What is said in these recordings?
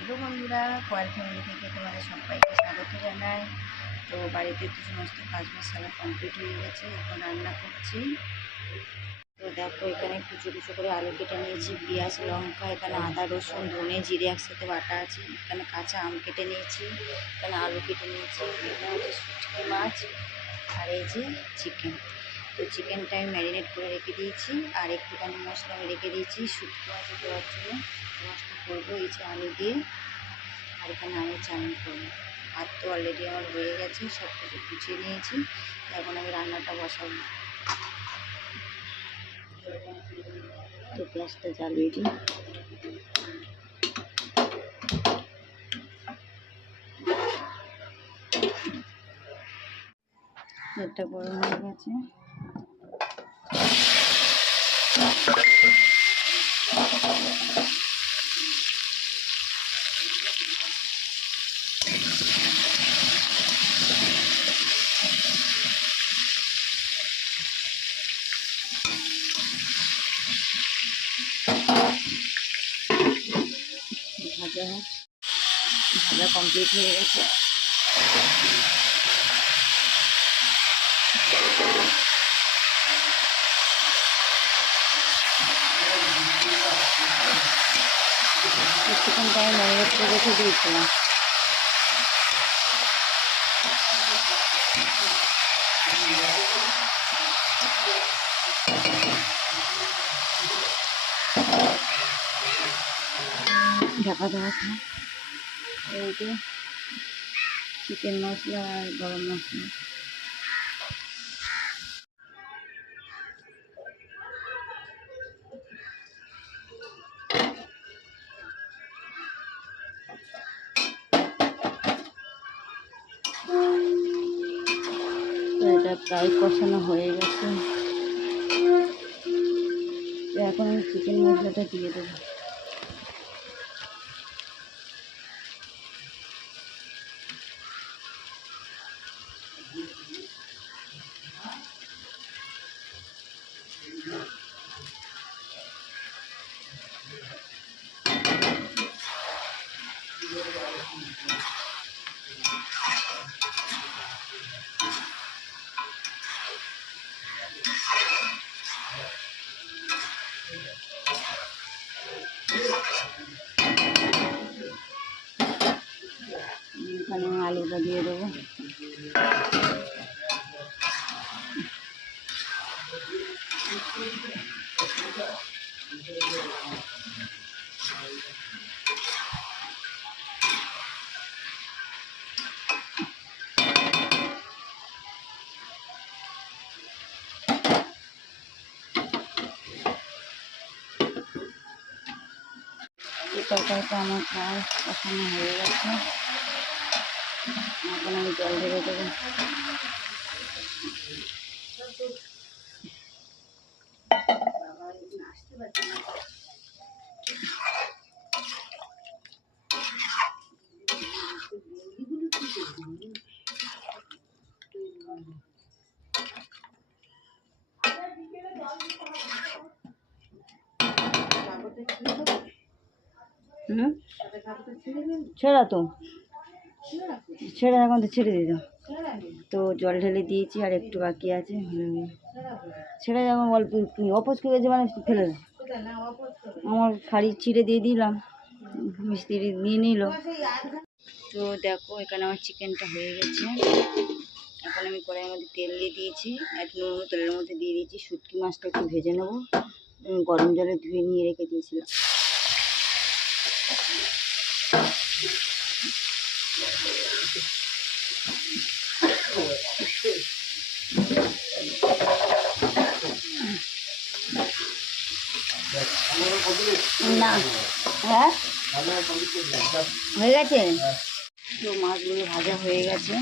Hello বন্ধুরা coil family থেকে তোমাদের সবাইকে স্বাগত জানাই। তো বাড়িতে তো সমস্ত কাজ মশলা কমপ্লিট হয়ে গেছে, এখন রান্না করছি। তো দেখো, এখানে কুচো কুচো করে আলু কেটে নিয়েছি, পেঁয়াজ, লঙ্কা, এখানে আদা, রসুন, ধনে, জিরে একসাথে বাটা আছে, এখানে কাঁচা আম কেটে নিয়েছি, এখানে আলু কেটে নিয়েছি, এখানে হচ্ছে শুটকি মাছ আর এই যে চিকেন তো চিকেনটা আমি ম্যারিনেট করে রেখে দিয়েছি। আর একটুখানি মশলা আমি রেখে দিয়েছি শুক্তো মাছে দেওয়ার জন্য। মাছটা করব এই যে আলু দিয়ে। আর এখানে আমি চাউমিন করব। ভাত তো অলরেডি আমার হয়ে গেছে সব কিছু গুছিয়ে নিয়েছি। এখন আমি রান্নাটা বসাবো। তো গ্যাসটা জ্বালিয়ে দিই। তেলটা গরম হয়ে গেছে ভাজা ভাজা কমপ্লিট হয়ে গেছে চিকেনটা আমি ম্যারিনেট করে রেখে দিয়েছিলাম ঢাকা দেওয়া এই যে চিকেন মশলা আর গরম মশলা। এটা প্রায় কষানো হয়ে গেছে। এখন চিকেন মশলাটা দিয়ে দেবো। এখানে আমি আলুটা দিয়ে দেবো এই তরকারিটা আমার প্রায় কষানো হয়ে গেছে এখন আমি জল ঢেলে দেবো ছেড়া তো। ছেড়ে এখন তো ছেড়ে দিত তো জল ঢেলে দিয়েছি আর একটু বাকি আছে। ছেড়ে যখন অল্প অপোজ করে গেছে মানে ফেলে। আমার শাড়ি ছিঁড়ে দিয়ে দিলাম। মিস্ত্রি নিয়ে নিল। তো দেখো, এখানে আমার চিকেনটা হয়ে গেছে। এখন আমি কড়াইয়ের মধ্যে তেল দিয়ে দিয়েছি। এক নুন তেলের মধ্যে দিয়ে দিয়েছি। শুটকি মাছটা একটু ভেজে নেব। গরম জলে ধুয়ে নিয়ে রেখে দিয়েছিলাম। না। হ্যাঁ? হয়ে গেছে? তো মাছগুলো ভাজা হয়ে গেছে।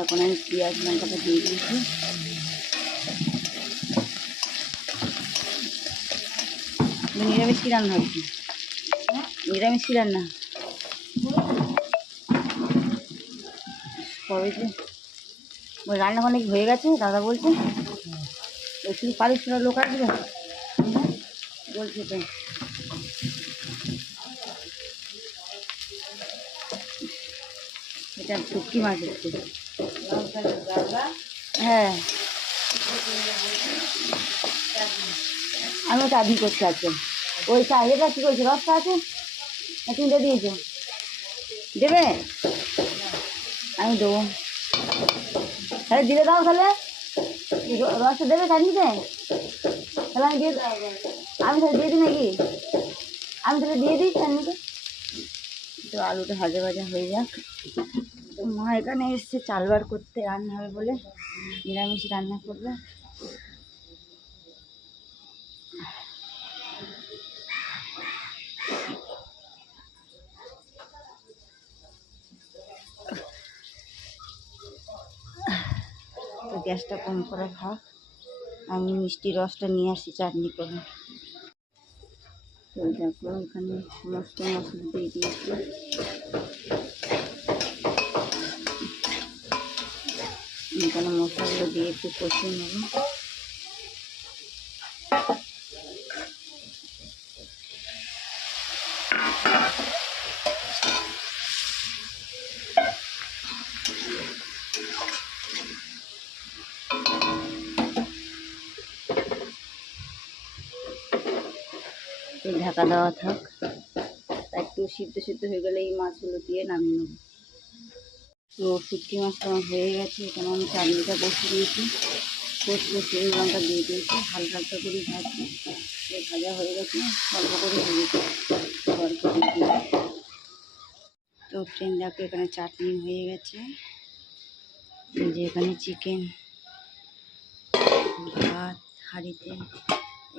এখন আমি পেঁয়াজ লঙ্কাটা দিয়ে দিয়েছি নিরামিষ কী রান্না হচ্ছে নিরামিষ কী রান্না? কবে যে ওই রান্নাঘর নাকি হয়ে গেছে? দাদা বলছে। ওই শুধু করার লোক আসবে? বলছে তো। এটা শুটকি মাছ হচ্ছে। হ্যাঁ। আমিও চাটনি করছি আজকে। ওই চা এটা কী করছি? রসটা আছে? তিনটে দিয়েছ? দেবে? আমি দেবো। তাহলে দিলে দাও তাহলে। রসটা দেবে চাটনিতে? তাহলে আমি দিয়ে আমি তাহলে দিয়ে দিই নাকি? আমি তাহলে দিয়ে দিই চাটনিতে? তো আলুটা ভাজা ভাজা হয়ে যাক। তো মা এখানে এসছে চালবার করতে, রান্না হবে বলে। নিরামিষ রান্না করবে। তো গ্যাসটা কম করে থাক আমি মিষ্টি রসটা নিয়ে আসি চাটনি করে। দেখো, এখানে সমস্ত মশলা দিয়ে দিয়েছি। এখানে মশলাগুলো দিয়ে একটু কষিয়ে নেব। ঢাকা দেওয়া থাক। একটু সিদ্ধ সিদ্ধ হয়ে গেলে এই মাছগুলো দিয়ে নামিয়ে নেব। তো শুটকি মাছটা আমার হয়ে গেছে, এখানে আমি চাটনিটা বসিয়ে দিয়েছি। কষলে শুকনো লঙ্কা দিয়ে দিয়েছি, হালকা হালকা করে ভাজছি। ভাজা হয়ে গেছে, অল্প করে ভেজেছি তো ফ্রেন্ড দেখো এখানে চাটনি হয়ে গেছে। যে এখানে চিকেন ভাত, হাঁড়িতে,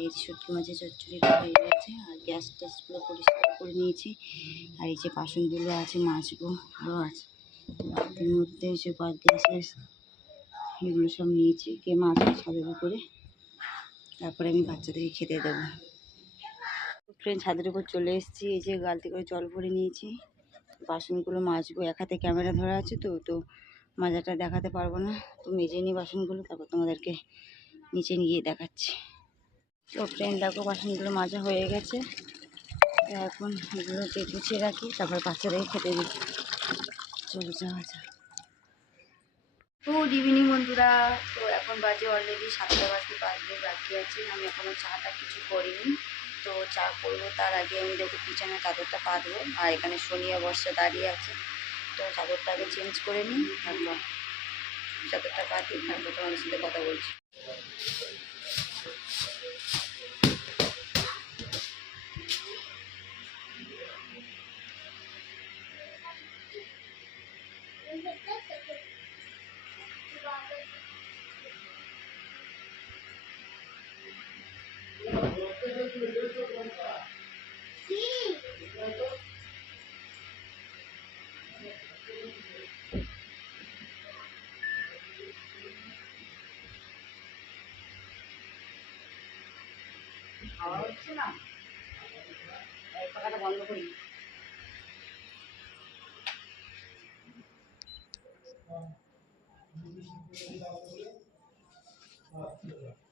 এই শুটকি মাছের চচ্চড়িটা হয়ে গেছে। আর গ্যাস ট্যাসগুলো পরিষ্কার করে নিয়েছি। আর এই যে বাসনগুলো আছে, মাছগুলো আছে। বালতির মধ্যে যে বা গ্যাসের এগুলো সব নিয়েছি, কে মাছ ছাদের উপরে তারপরে আমি বাচ্চাদেরকে খেতে দেবো। ফ্রেন্ড ছাদের উপর চলে এসেছি, এই যে গালতি করে জল ভরে নিয়েছি। বাসনগুলো মাজবো, এক হাতে ক্যামেরা ধরা আছে তো তো মাজাটা দেখাতে পারব না। তো মেজে নিই বাসনগুলো, তারপর তোমাদেরকে নিচে নিয়ে দেখাচ্ছি। তো ফ্রেন্ড দেখো বাসনগুলো মাজা হয়ে গেছে। এখন এগুলোকে গুছিয়ে রাখি, তারপর বাচ্চাদেরকে খেতে দিই। চলে যাওয়া যাক গুড ইভিনিং বন্ধুরা। তো এখন বাজে অলরেডি সাতটা বাজতে বাজবে বাকি আছে। আমি এখনও চাটা কিছু করিনি। তো চা করব, তার আগে আমি দেখো কিচেনে চাদরটা পাতবো। আর এখানে সোনিয়া বর্ষা দাঁড়িয়ে আছে। তো চাদরটা আগে চেঞ্জ করে নিই, তারপর চাদরটা পাতি, তারপর তোমাদের সাথে কথা বলছি। হাওয়া হচ্ছে না? পাখাটা বন্ধ করি। তো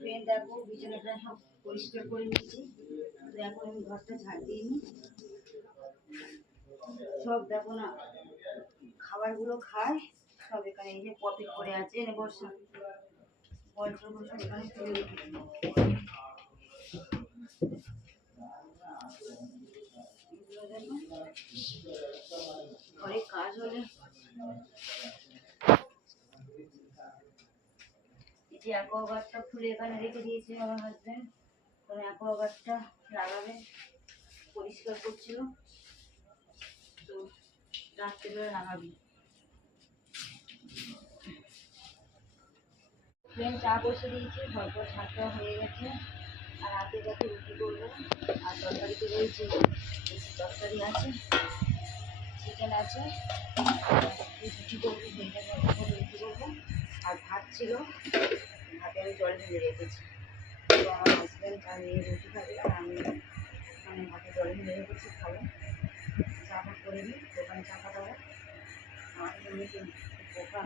ফ্রেন্ড দেখো বিছানাটা সব পরিষ্কার করে নিয়েছি। তো এখন আমি ঘরটা ঝাড় দিয়ে নিই। সব দেখো না, খাবারগুলো খায়। সব এখানে এই যে পপি করে আছে, এনে বসা। বলগুলো সব এখানে দেখো ঘরে কাজ হলে যে অ্যাকোয়াগার্ডটা খুলে এখানে রেখে দিয়েছে আমার হাজব্যান্ড কারণ অ্যাকোয়াগার্ডটা লাগাবে, পরিষ্কার করছিল। তো রাত্রিবেলা লাগাবি। ফ্রেন্ড চা বসে দিয়েছি ঘরপর ছাড়টা হয়ে গেছে। আর রাতে যাতে রুটি করব, আর তরকারিতে রয়েছে তরকারি আছে চিকেন আছে। রুটি করব রুটি করব। আর ভাত ছিল ভাতে আমি জল ঢেলে রেখেছি। তো আমার হাজব্যান্ড আমি রুটি খাবে, আর আমি আমি ভাতে জল ঢেলে রেখেছি খাব। চা করে নিই, দোকানে চা খাব। আমার কি পোকা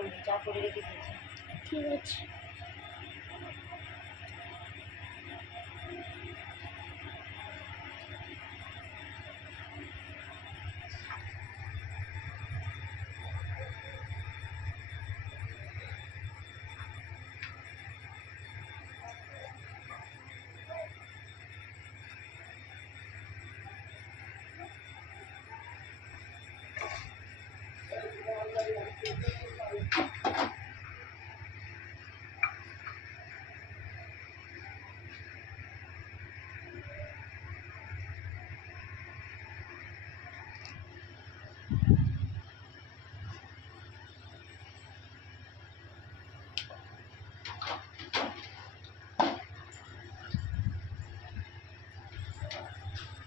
বলবি যা করে রেখে দিয়েছি। ঠিক আছে।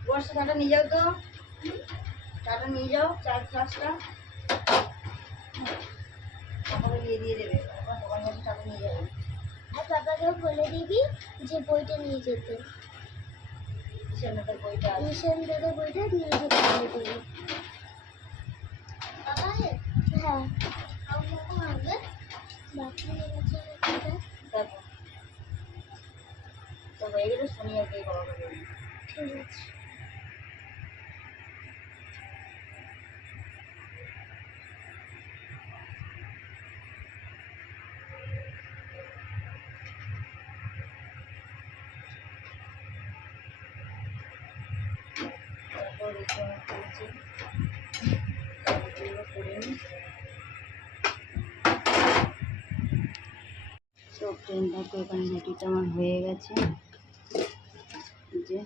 বর্ষা চাটা নিয়ে যাও তো। চাটা নিয়ে যাও চার গ্লাসটা তারপরে দিয়ে দিয়ে দেবে। দোকান যাবে চাটা নিয়ে যাবে। আর বাবাকে বলে দিবি যে বইটা নিয়ে যেতে। কিসের মধ্যে বইটা মিশন দাদা বইটা নিয়ে যেতে বলে দিবি। হ্যাঁ। তো হয়ে গেলে সোনিয়াকে বাবাকে ঠিক আছে। ফ্রেন্ড দেখো এখানে রুটিটা আমার হয়ে গেছে। যে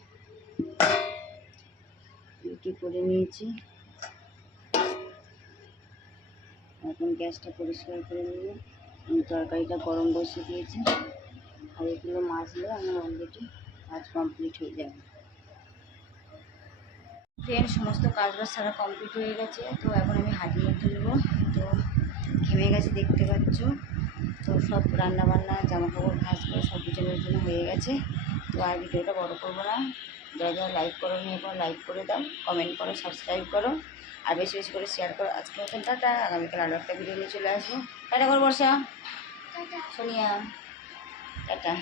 রুটি করে নিয়েছি। এখন গ্যাসটা পরিষ্কার করে নেব। আমি তরকারিটা গরম বসিয়ে দিয়েছি। আর এগুলো মাছলে আমার অলরেডি কাজ কমপ্লিট হয়ে যাবে। ফ্রেন্ড সমস্ত কাজবাজ সারা কমপ্লিট হয়ে গেছে। তো এখন আমি হাঁটিয়ে তুলবো তো ঘেমে গেছে, দেখতে পাচ্ছ। তো সব রান্না বান্না জামা কাপড় ভাজ করে সব বিছানোর জন্য হয়ে গেছে। তো আর ভিডিওটা বড় করব না। যারা যারা লাইক করো নিয়ে এখন লাইক করে দাও কমেন্ট করো সাবস্ক্রাইব করো আর বেশি বেশি করে শেয়ার করো। আজকে মতন টাটা। আগামীকাল আরও একটা ভিডিও নিয়ে চলে আসব। টাটা করো বর্ষা। সোনিয়া। টাটা।